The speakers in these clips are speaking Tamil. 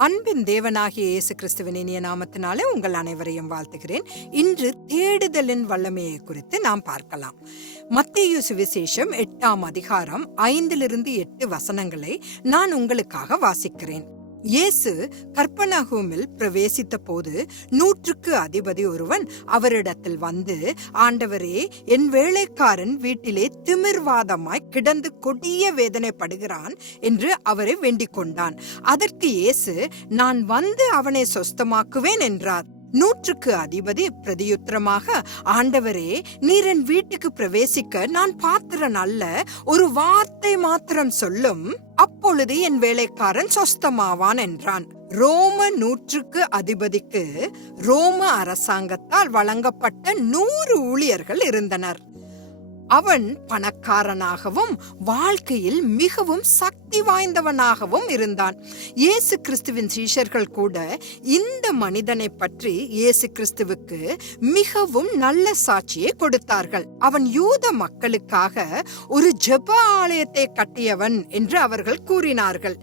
அன்பின் தேவனாகிய இயேசு கிறிஸ்துவின் இனிய நாமத்தினாலே உங்கள் அனைவரையும் வாழ்த்துகிறேன். இன்று தேடுதலின் வல்லமையை குறித்து நாம் பார்க்கலாம். மத்திய சுவிசேஷம் எட்டாம் அதிகாரம் ஐந்திலிருந்து எட்டு வசனங்களை நான் உங்களுக்காக வாசிக்கிறேன். இயேசு கற்பனகூமில் பிரவேசித்த போது நூற்றுக்கு அதிபதி ஒருவன் அவரிடத்தில் வந்து ஆண்டவரே என் வேலைக்காரன் வீட்டிலே திமிர்வாதமாய் கிடந்து கொடிய வேதனைப்படுகிறான் என்று அவரை வேண்டிக் கொண்டான் அதற்கு இயேசு நான் வந்து அவனை சொஸ்தமாக்குவேன் என்றார். நூற்றுக்கு அதிபதி பிரதியுத்தரமாக ஆண்டவரே நீர் என் வீட்டுக்கு பிரவேசிக்க நான் பாத்திரன் அல்ல ஒரு வார்த்தை மாத்திரம் சொல்லும். அப்பொழுது என் வேலைக்காரன் சொஸ்தமாவான் என்றான். ரோம நூற்றுக்கு அதிபதிக்கு ரோம அரசாங்கத்தால் வழங்கப்பட்ட நூறு ஊழியர்கள் இருந்தனர். அவன் பணக்காரனாகவும் வாழ்க்கையில் மிகவும் சக்தி வாய்ந்தவனாகவும் இருந்தான். இயேசு கிறிஸ்துவின் சீஷர்கள் கூட இந்த மனிதனை பற்றி இயேசு கிறிஸ்துவுக்கு மிகவும் நல்ல சாட்சியை கொடுத்தார்கள். அவன் யூத மக்களுக்காக ஒரு ஜெப ஆலயத்தை கட்டியவன் என்று அவர்கள் கூறினார்கள்.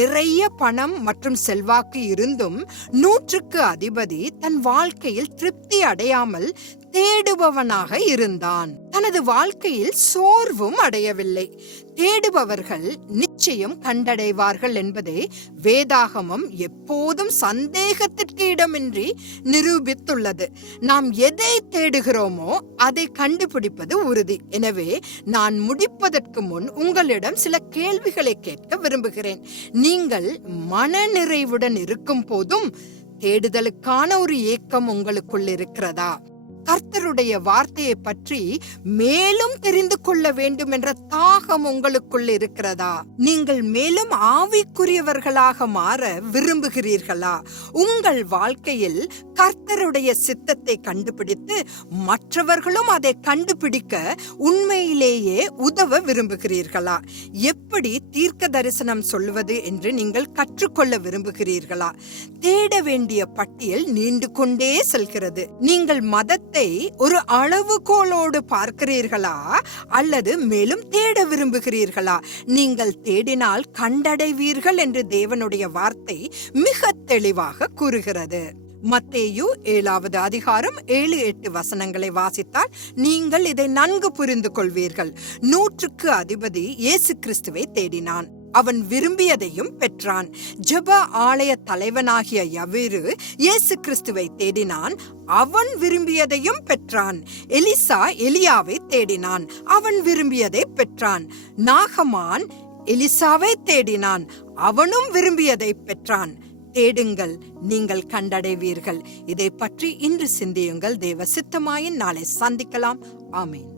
நிறைய பணம் மற்றும் செல்வாக்கு இருந்தும் நூற்றுக்கு அதிபதி தன் வாழ்க்கையில் திருப்தி அடையாமல் தேடுபவனாக இருந்தான். தனது வாழ்க்கையில் சோர்வும் அடையவில்லை. தேடுபவர்கள் நிச்சயம் கண்டடைவார்கள் என்பதை வேதாகமம் எப்போதும் சந்தேகத்திற்கு இடமின்றி நிரூபித்துள்ளது. நாம் எதை தேடுகிறோமோ அதை கண்டுபிடிப்பது உறுதி. எனவே நான் முடிப்பதற்கு முன் உங்களிடம் சில கேள்விகளை கேட்க விரும்புகிறேன். நீங்கள் மன நிறைவுடன் இருக்கும் போதும் தேடுதலுக்கான ஒரு ஏக்கம் உங்களுக்குள் இருக்கிறதா? கர்த்தருடைய வார்த்தையை பற்றி மேலும் தெரிந்து கொள்ள வேண்டும் என்ற தாகம் உங்களுக்குள் இருக்கிறதா? நீங்கள் மேலும் ஆவிக்குரியவர்களாக மாற விரும்புகிறீர்களா? உங்கள் வாழ்க்கையில் கர்த்தருடைய சித்தத்தை கண்டுபிடித்து மற்றவர்களும் அதை கண்டுபிடிக்க உண்மையிலேயே உதவ விரும்புகிறீர்களா? எப்படி தீர்க்க தரிசனம் சொல்வது என்று நீங்கள் கற்றுக்கொள்ள விரும்புகிறீர்களா? தேட வேண்டிய பட்டியல் நீண்டு கொண்டே செல்கிறது. நீங்கள் மதத்தை ஒரு அளவுகோலோடு பார்க்கிறீர்களா? அல்லது மேலும் தேட விரும்புகிறீர்களா? நீங்கள் தேடினால் கண்டடைவீர்கள் என்று தேவனுடைய வார்த்தை மிக தெளிவாக கூறுகிறது. மத்தேயு ஏழாவது அதிகாரம் ஏழு எட்டு வசனங்களை வாசித்தால் நீங்கள் இதை நன்கு புரிந்து கொள்வீர்கள் நூற்றுக்கு அதிபதி இயேசு கிறிஸ்துவை தேடினான். அவன் விரும்பியதையும் பெற்றான். ஜப ஆலய தலைவனாகிய யவிரு இயேசு கிறிஸ்துவை தேடினான். அவன் விரும்பியதையும் பெற்றான். எலிசா எலியாவை தேடினான். அவன் விரும்பியதை பெற்றான். நாகமான் எலிசாவை தேடினான். அவனும் விரும்பியதை பெற்றான். தேடுங்கள் நீங்கள் கண்டடைவீர்கள். இதை பற்றி இன்று சிந்தியுங்கள். தேவ சித்தமாயின் நாளை சந்திக்கலாம். ஆமேன்.